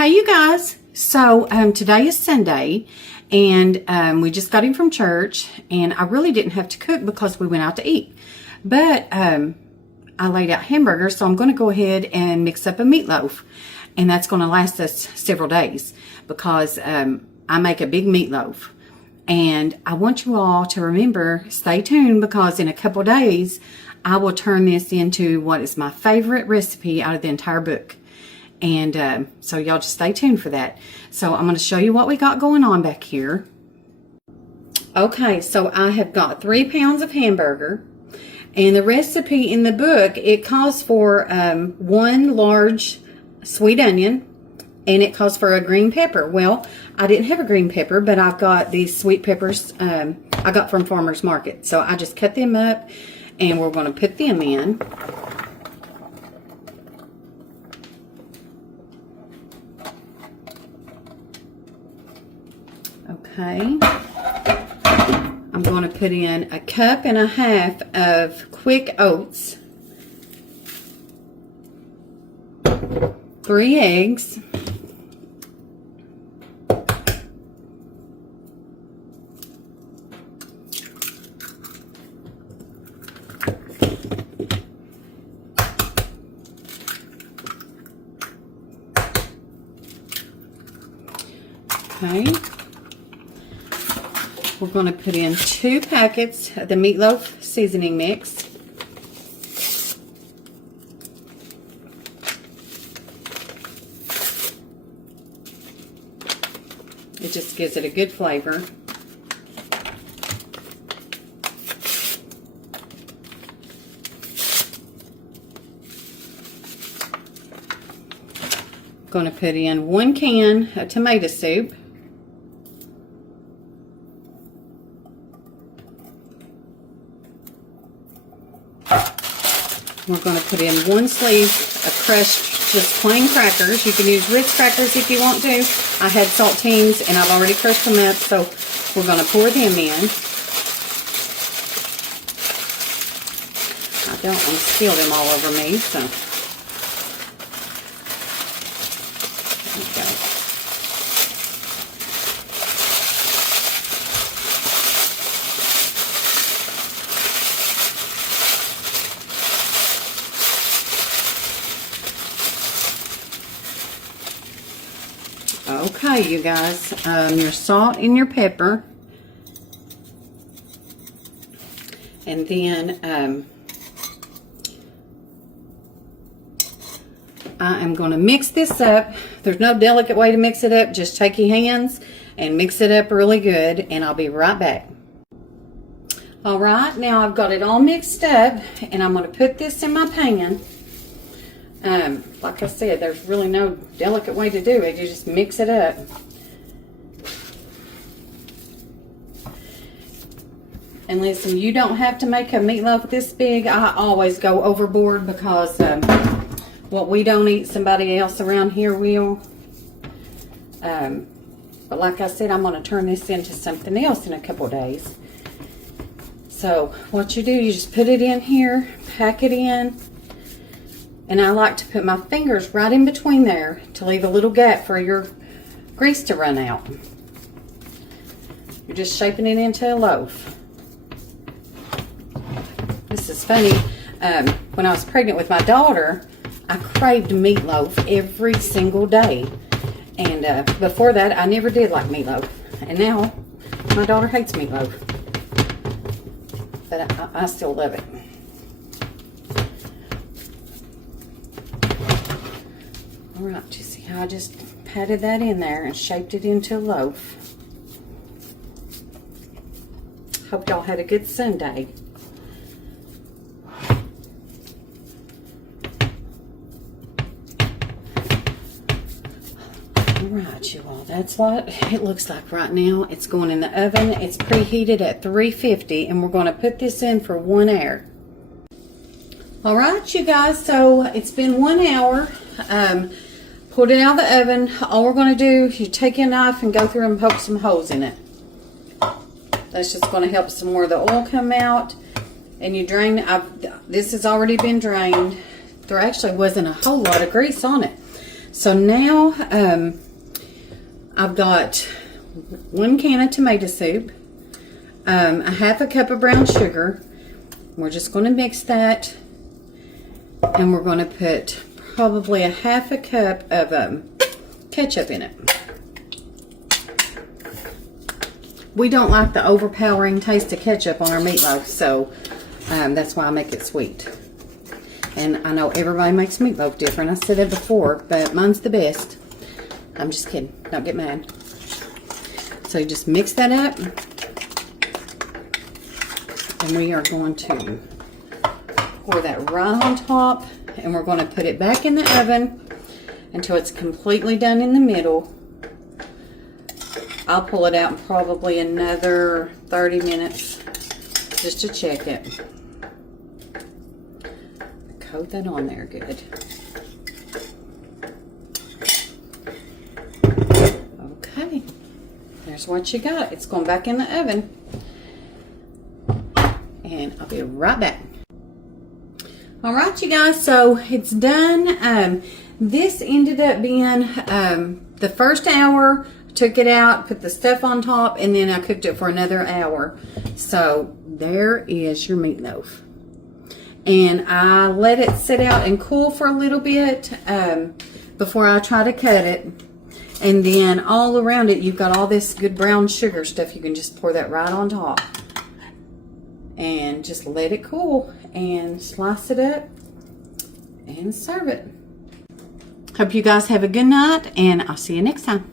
Hey you guys, so today is Sunday and we just got in from church and I really didn't have to cook because we went out to eat, but I laid out hamburgers, so I'm going to go ahead and mix up a meatloaf, and that's going to last us several days because I make a big meatloaf. And I want you all to remember, stay tuned, because in a couple days I will turn this into what is my favorite recipe out of the entire book. And so y'all just stay tuned for that. So I'm going to show you what we got going on back here. Okay, so I have got 3 pounds of hamburger. And the recipe in the book, it calls for 1 large sweet onion. And it calls for a green pepper. Well, I didn't have a green pepper, but I've got these sweet peppers I got from Farmer's Market. So I just cut them up and we're going to put them in. Okay, I'm going to put in 1.5 cups of quick oats, 3 eggs, okay. We're going to put in 2 packets of the meatloaf seasoning mix. It just gives it a good flavor. Going to put in 1 can of tomato soup. We're going to put in 1 sleeve of crushed, just plain crackers. You can use Ritz crackers if you want to. I had saltines and I've already crushed them up, so we're going to pour them in. I don't want to spill them all over me, so. Okay. Okay, you guys, your salt and your pepper, and then I am going to mix this up. There's no delicate way to mix it up. Just take your hands and mix it up really good, and I'll be right back. All right, now I've got it all mixed up, and I'm going to put this in my pan. Like I said, there's really no delicate way to do it. You just mix it up. And listen, you don't have to make a meatloaf this big. I always go overboard because what we don't eat, somebody else around here will. But like I said, I'm going to turn this into something else in a couple days. So what you do, you just put it in here, pack it in. And I like to put my fingers right in between there to leave a little gap for your grease to run out. You're just shaping it into a loaf. This is funny. When I was pregnant with my daughter, I craved meatloaf every single day. And before that, I never did like meatloaf. And now, my daughter hates meatloaf. But I still love it. Alright, you see how I just patted that in there and shaped it into a loaf. Hope y'all had a good Sunday. Alright, you all, that's what it looks like right now. It's going in the oven. It's preheated at 350, and we're going to put this in for 1 hour. Alright, you guys, so it's been 1 hour. Pulled it out of the oven. All we're going to do, you take a knife and go through and poke some holes in it. That's just going to help some more of the oil come out. And you drain, this has already been drained. There actually wasn't a whole lot of grease on it. So now I've got 1 can of tomato soup, a half a cup of brown sugar. We're just going to mix that, and we're going to put probably a half a cup of ketchup in it. We don't like the overpowering taste of ketchup on our meatloaf, so that's why I make it sweet. And I know everybody makes meatloaf different. I said it before, but mine's the best. I'm just kidding. Don't get mad. So you just mix that up. And we are going to pour that right on top. And we're going to put it back in the oven until it's completely done in the middle. I'll pull it out in probably another 30 minutes just to check it. Coat that on there good. Okay, there's what you got. It's going back in the oven. And I'll be right back. All right, you guys, so it's done. This ended up being the first hour. Took it out, put the stuff on top, and then I cooked it for another hour. So there is your meatloaf. And I let it sit out and cool for a little bit before I try to cut it. And then all around it, you've got all this good brown sugar stuff. You can just pour that right on top. And just let it cool and slice it up and serve it. Hope you guys have a good night, and I'll see you next time.